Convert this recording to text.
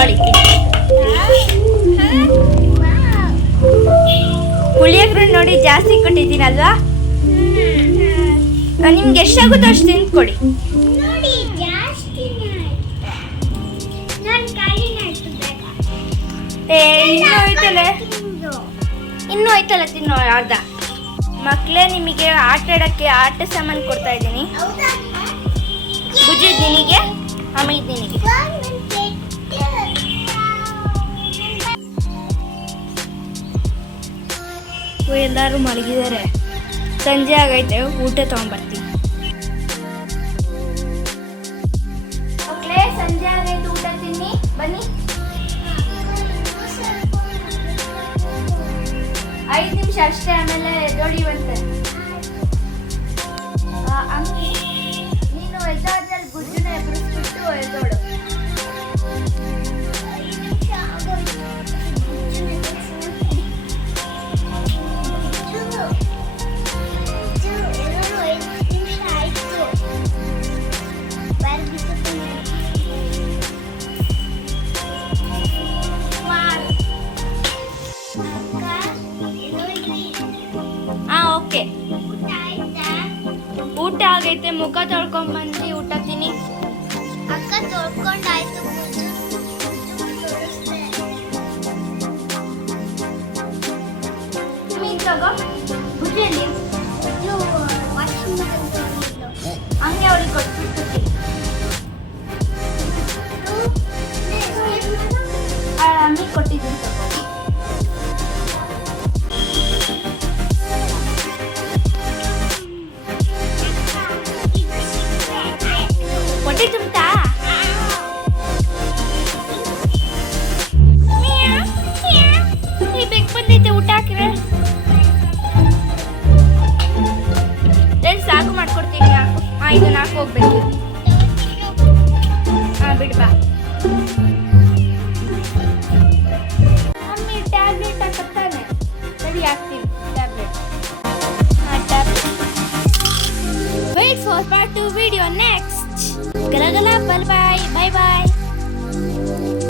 ತಗೊಳ್ಳಿ. ಪುಳಿಯೋಗರೆ ನೋಡಿ ಜಾಸ್ತಿ ಕೊಟ್ಟಿದ್ದೀನಲ್ವಾ, ನಿಮ್ಗೆ ಎಷ್ಟಾಗುತ್ತೋ ಅಷ್ಟು ತಿಂದ್ಕೊಡಿ. ಇನ್ನೂ ಐತಲ್ಲ ತಿನ್ನೋ ಅರ್ಧ. ಮಕ್ಕಳೇ, ನಿಮಗೆ ಆಟ ಆಡೋಕ್ಕೆ ಆಟ ಸಾಮಾನು ಕೊಡ್ತಾ ಇದ್ದೀನಿ. ಬುಜ್ಜಿ ನಿನಗೆ, ಅಮಿತ್ ನಿನಗೆ. ಎಲ್ಲರೂ ಮಲಗಿದ್ದಾರೆ. ಸಂಜೆ ಆಗೈತೆ, ಊಟ ತಗೊಂಡ್ಬರ್ತೀನಿ. ಮಕ್ಕಳೇ, ಸಂಜೆ ಆಗೈತೆ, ಊಟ ತಿನ್ನಿ ಬನ್ನಿ. 5 ನಿಮಿಷ ಅಷ್ಟೇ, ಆಮೇಲೆ ಎದ್ದೋಡಿ ಬಂತೆ. ಅಮ್ಮಿ, ನೀನು ಎದ್ದಾದ್ಮೇಲೆ ಗುಜ್ಜುನ ಎಬ್ಬರಿಸ್ಬಿಟ್ಟು ಎದ್ದೋಡು. ಓಕೆ, ಊಟ ಆಗೈತೆ, ಮುಖ ತೊಳ್ಕೊಂಡ್ ಬಂದು ಊಟ ತಿನ್ನಿ. ಅಕ್ಕ ತೊಳ್ಕೊಂಡಾಯ್ತು. ತಗೋ ಬುಜ್ಜಿಯಲ್ಲಿ ಹಂಗೆ ಅವ್ರಿಗೆ ಕೊಟ್ಬಿಟ್ಟು ಅಮ್ಮಿ ಕೊಟ್ಟಿದ್ದೀನಿ. ತಗೋ, ಹೊಟ್ಟೆ ತುಂಬ್ತಾ? ಬೆಕ್ ಬಂದೈತೆ, ಊಟ ಹಾಕಿದ್ರೆ ಸಾಕು ಮಾಡ್ಕೊಡ್ತೀನಿ. ಇದನ್ನ